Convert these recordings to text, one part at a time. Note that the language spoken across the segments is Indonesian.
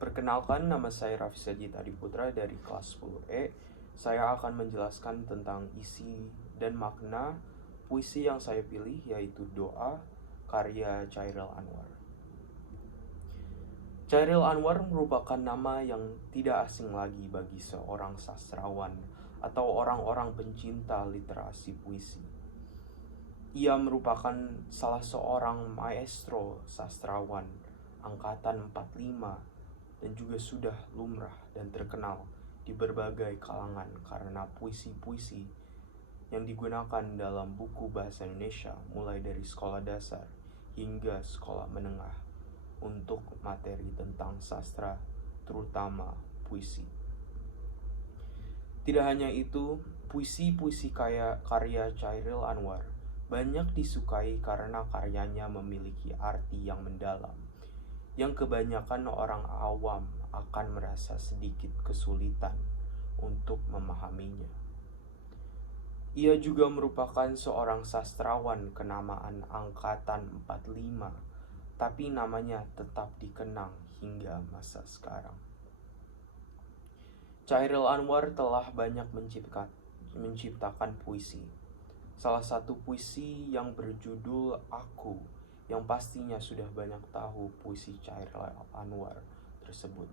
Perkenalkan, nama saya Raffi Sajid Adiputra dari kelas 10E. Saya akan menjelaskan tentang isi dan makna puisi yang saya pilih, yaitu Doa karya Chairil Anwar. Chairil Anwar merupakan nama yang tidak asing lagi bagi seorang sastrawan atau orang-orang pencinta literasi puisi. Ia merupakan salah seorang maestro sastrawan angkatan 45 dan juga sudah lumrah dan terkenal di berbagai kalangan karena puisi-puisi yang digunakan dalam buku bahasa Indonesia mulai dari sekolah dasar hingga sekolah menengah untuk materi tentang sastra, terutama puisi. Tidak hanya itu, puisi-puisi karya Chairil Anwar banyak disukai karena karyanya memiliki arti yang mendalam, yang kebanyakan orang awam akan merasa sedikit kesulitan untuk memahaminya. Ia juga merupakan seorang sastrawan kenamaan angkatan 45, tapi namanya tetap dikenang hingga masa sekarang. Chairil Anwar telah banyak menciptakan puisi. Salah satu puisi yang berjudul Aku, yang pastinya sudah banyak tahu puisi Chairil Anwar tersebut.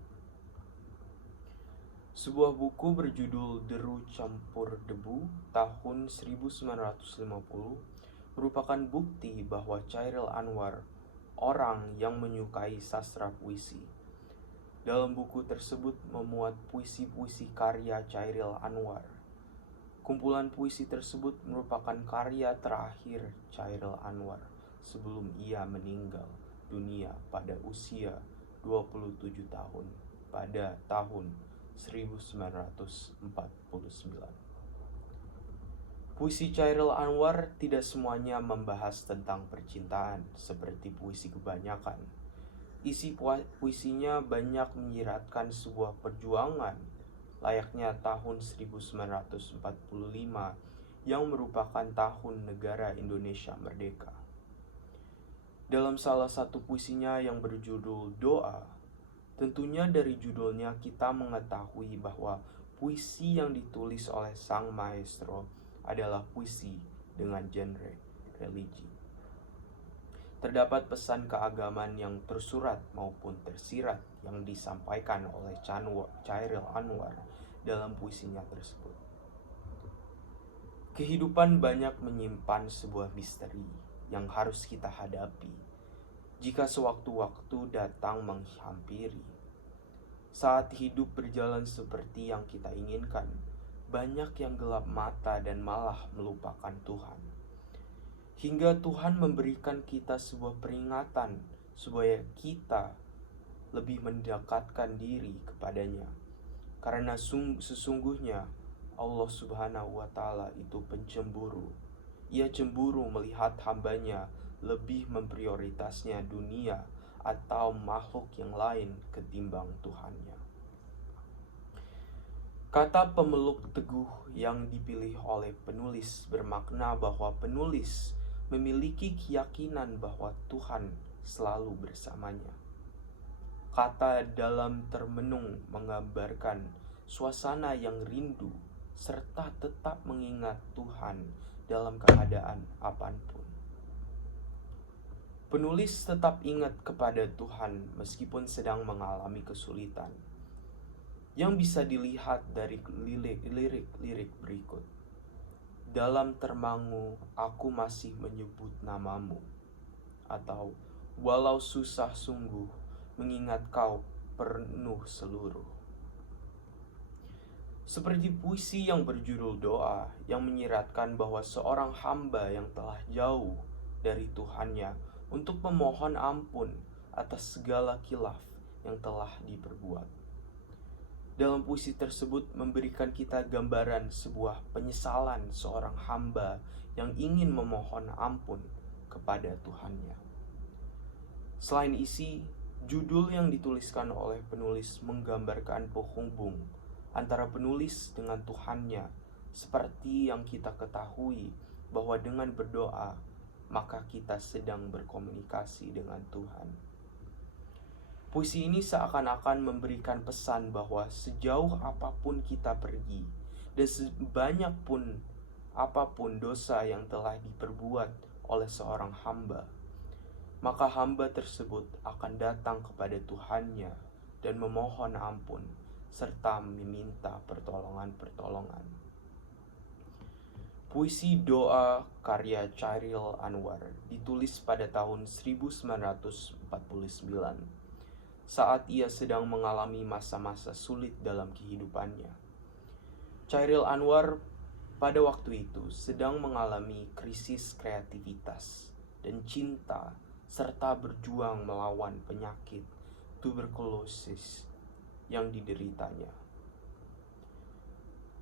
Sebuah buku berjudul Deru Campur Debu tahun 1950 merupakan bukti bahwa Chairil Anwar orang yang menyukai sastra puisi. Dalam buku tersebut memuat puisi-puisi karya Chairil Anwar. Kumpulan puisi tersebut merupakan karya terakhir Chairil Anwar sebelum ia meninggal dunia pada usia 27 tahun pada tahun 1949. Puisi Chairil Anwar tidak semuanya membahas tentang percintaan seperti puisi kebanyakan. Isi puisinya banyak menyiratkan sebuah perjuangan layaknya tahun 1945 yang merupakan tahun negara Indonesia merdeka. Dalam salah satu puisinya yang berjudul Doa, tentunya dari judulnya kita mengetahui bahwa puisi yang ditulis oleh sang maestro adalah puisi dengan genre religi. Terdapat pesan keagamaan yang tersurat maupun tersirat yang disampaikan oleh Chairil Anwar dalam puisinya tersebut. Kehidupan banyak menyimpan sebuah misteri yang harus kita hadapi jika sewaktu-waktu datang menghampiri. Saat hidup berjalan seperti yang kita inginkan, banyak yang gelap mata dan malah melupakan Tuhan. Hingga Tuhan memberikan kita sebuah peringatan supaya kita lebih mendekatkan diri kepadanya. Karena sesungguhnya Allah Subhanahu wa Ta'ala itu pencemburu. Ia cemburu melihat hambanya lebih memprioritasnya dunia atau makhluk yang lain ketimbang Tuhannya. Kata pemeluk teguh yang dipilih oleh penulis bermakna bahwa penulis memiliki keyakinan bahwa Tuhan selalu bersamanya. Kata dalam termenung menggambarkan suasana yang rindu serta tetap mengingat Tuhan dalam keadaan apapun. Penulis tetap ingat kepada Tuhan meskipun sedang mengalami kesulitan, yang bisa dilihat dari lirik-lirik berikut. Dalam termangu aku masih menyebut namamu, atau walau susah sungguh mengingat kau penuh seluruh. Seperti puisi yang berjudul Doa yang menyiratkan bahwa seorang hamba yang telah jauh dari Tuhannya untuk memohon ampun atas segala khilaf yang telah diperbuat. Dalam puisi tersebut memberikan kita gambaran sebuah penyesalan seorang hamba yang ingin memohon ampun kepada Tuhannya. Selain isi, judul yang dituliskan oleh penulis menggambarkan penghubung antara penulis dengan Tuhannya, seperti yang kita ketahui bahwa dengan berdoa maka kita sedang berkomunikasi dengan Tuhan. Puisi ini seakan-akan memberikan pesan bahwa sejauh apapun kita pergi dan sebanyak pun apapun dosa yang telah diperbuat oleh seorang hamba, maka hamba tersebut akan datang kepada Tuhannya dan memohon ampun serta meminta pertolongan-pertolongan. Puisi Doa karya Chairil Anwar ditulis pada tahun 1949 saat ia sedang mengalami masa-masa sulit dalam kehidupannya. Chairil Anwar pada waktu itu sedang mengalami krisis kreativitas dan cinta serta berjuang melawan penyakit tuberkulosis yang dideritanya.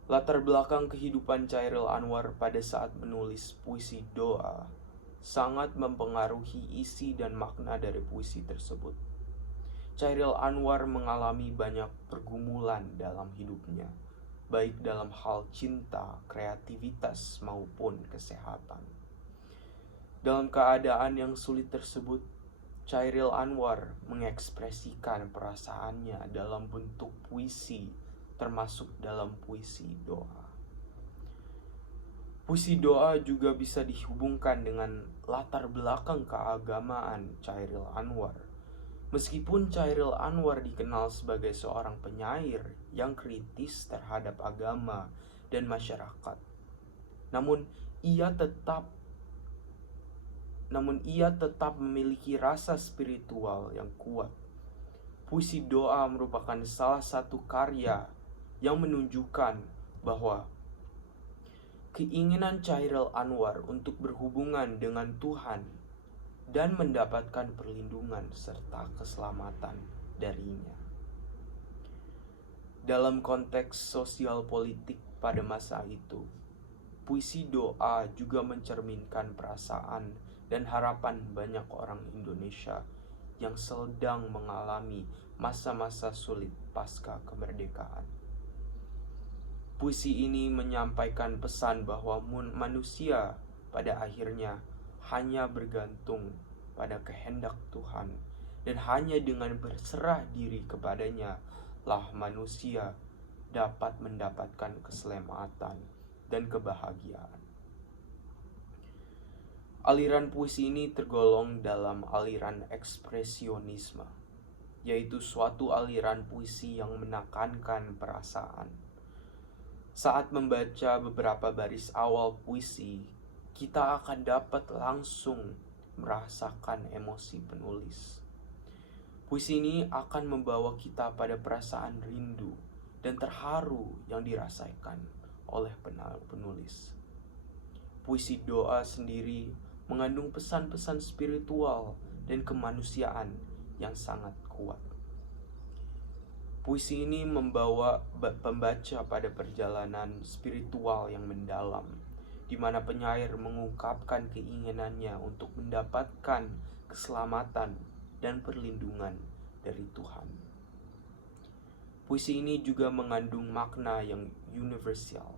Latar belakang kehidupan Chairil Anwar pada saat menulis puisi Doa sangat mempengaruhi isi dan makna dari puisi tersebut. Chairil Anwar mengalami banyak pergumulan dalam hidupnya, baik dalam hal cinta, kreativitas, maupun kesehatan. Dalam keadaan yang sulit tersebut, Chairil Anwar mengekspresikan perasaannya dalam bentuk puisi, termasuk dalam puisi Doa. Puisi Doa juga bisa dihubungkan dengan latar belakang keagamaan Chairil Anwar. Meskipun Chairil Anwar dikenal sebagai seorang penyair yang kritis terhadap agama dan masyarakat, namun ia tetap memiliki rasa spiritual yang kuat. Puisi Doa merupakan salah satu karya yang menunjukkan bahwa keinginan Chairil Anwar untuk berhubungan dengan Tuhan dan mendapatkan perlindungan serta keselamatan darinya. Dalam konteks sosial politik pada masa itu, puisi Doa juga mencerminkan perasaan dan harapan banyak orang Indonesia yang sedang mengalami masa-masa sulit pasca kemerdekaan. Puisi ini menyampaikan pesan bahwa manusia pada akhirnya hanya bergantung pada kehendak Tuhan, dan hanya dengan berserah diri kepadanya lah manusia dapat mendapatkan keselamatan dan kebahagiaan. Aliran puisi ini tergolong dalam aliran ekspresionisme, yaitu suatu aliran puisi yang menekankan perasaan. Saat membaca beberapa baris awal puisi, kita akan dapat langsung merasakan emosi penulis. Puisi ini akan membawa kita pada perasaan rindu dan terharu yang dirasakan oleh penulis. Puisi Doa sendiri mengandung pesan-pesan spiritual dan kemanusiaan yang sangat kuat. Puisi ini membawa pembaca pada perjalanan spiritual yang mendalam, di mana penyair mengungkapkan keinginannya untuk mendapatkan keselamatan dan perlindungan dari Tuhan. Puisi ini juga mengandung makna yang universal,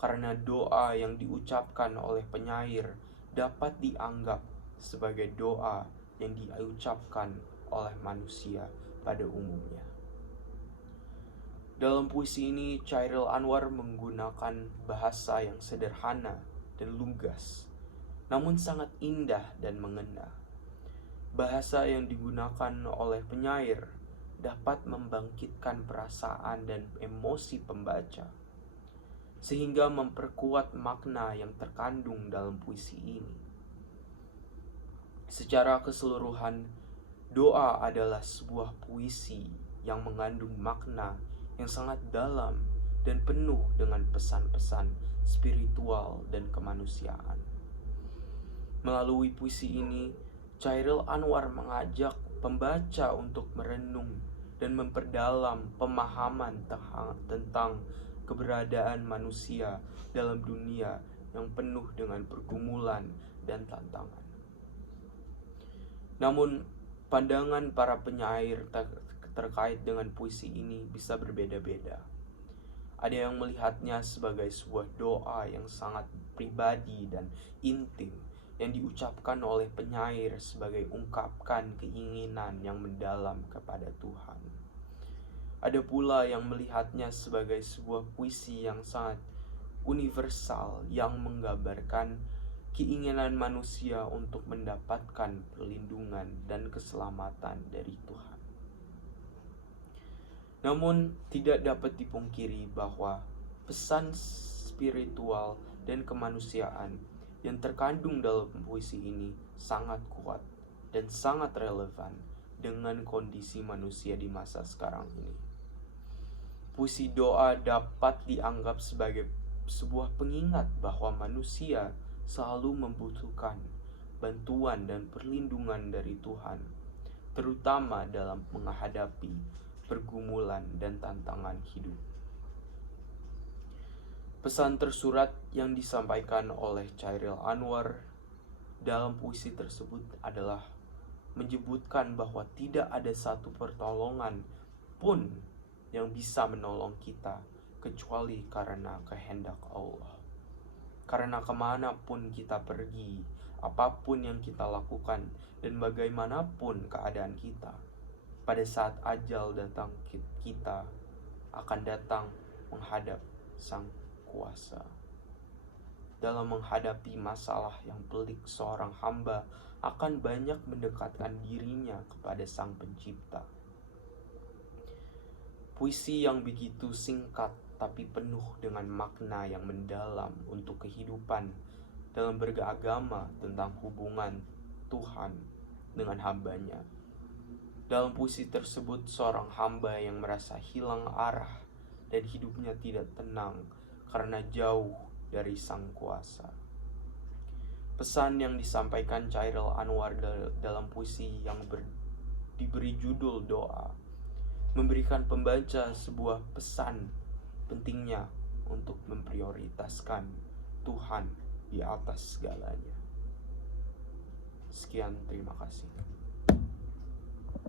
karena doa yang diucapkan oleh penyair dapat dianggap sebagai doa yang diucapkan oleh manusia pada umumnya. Dalam puisi ini, Chairil Anwar menggunakan bahasa yang sederhana dan lugas, namun sangat indah dan mengena. Bahasa yang digunakan oleh penyair dapat membangkitkan perasaan dan emosi pembaca, sehingga memperkuat makna yang terkandung dalam puisi ini. Secara keseluruhan, Doa adalah sebuah puisi yang mengandung makna yang sangat dalam dan penuh dengan pesan-pesan spiritual dan kemanusiaan. Melalui puisi ini, Chairil Anwar mengajak pembaca untuk merenung dan memperdalam pemahaman tentang keberadaan manusia dalam dunia yang penuh dengan pergumulan dan tantangan. Namun, pandangan para penyair terkait dengan puisi ini bisa berbeda-beda. Ada yang melihatnya sebagai sebuah doa yang sangat pribadi dan intim, yang diucapkan oleh penyair sebagai ungkapkan keinginan yang mendalam kepada Tuhan. Ada pula yang melihatnya sebagai sebuah puisi yang sangat universal yang menggambarkan keinginan manusia untuk mendapatkan perlindungan dan keselamatan dari Tuhan. Namun, tidak dapat dipungkiri bahwa pesan spiritual dan kemanusiaan yang terkandung dalam puisi ini sangat kuat dan sangat relevan dengan kondisi manusia di masa sekarang ini. Puisi doa dapat dianggap sebagai sebuah pengingat bahwa manusia selalu membutuhkan bantuan dan perlindungan dari Tuhan, terutama dalam menghadapi pergumulan dan tantangan hidup. Pesan tersurat yang disampaikan oleh Chairil Anwar dalam puisi tersebut adalah menyebutkan bahwa tidak ada satu pertolongan pun yang bisa menolong kita kecuali karena kehendak Allah. Karena kemanapun kita pergi, apapun yang kita lakukan, dan bagaimanapun keadaan kita, pada saat ajal datang, kita akan datang menghadap Sang Kuasa. Dalam menghadapi masalah yang pelik, seorang hamba akan banyak mendekatkan dirinya kepada Sang Pencipta. Puisi yang begitu singkat tapi penuh dengan makna yang mendalam untuk kehidupan dalam beragama tentang hubungan Tuhan dengan hambanya. Dalam puisi tersebut, seorang hamba yang merasa hilang arah dan hidupnya tidak tenang karena jauh dari Sang Kuasa. Pesan yang disampaikan Chairil Anwar dalam puisi yang diberi judul doa memberikan pembaca sebuah pesan pentingnya untuk memprioritaskan Tuhan di atas segalanya. Sekian, terima kasih.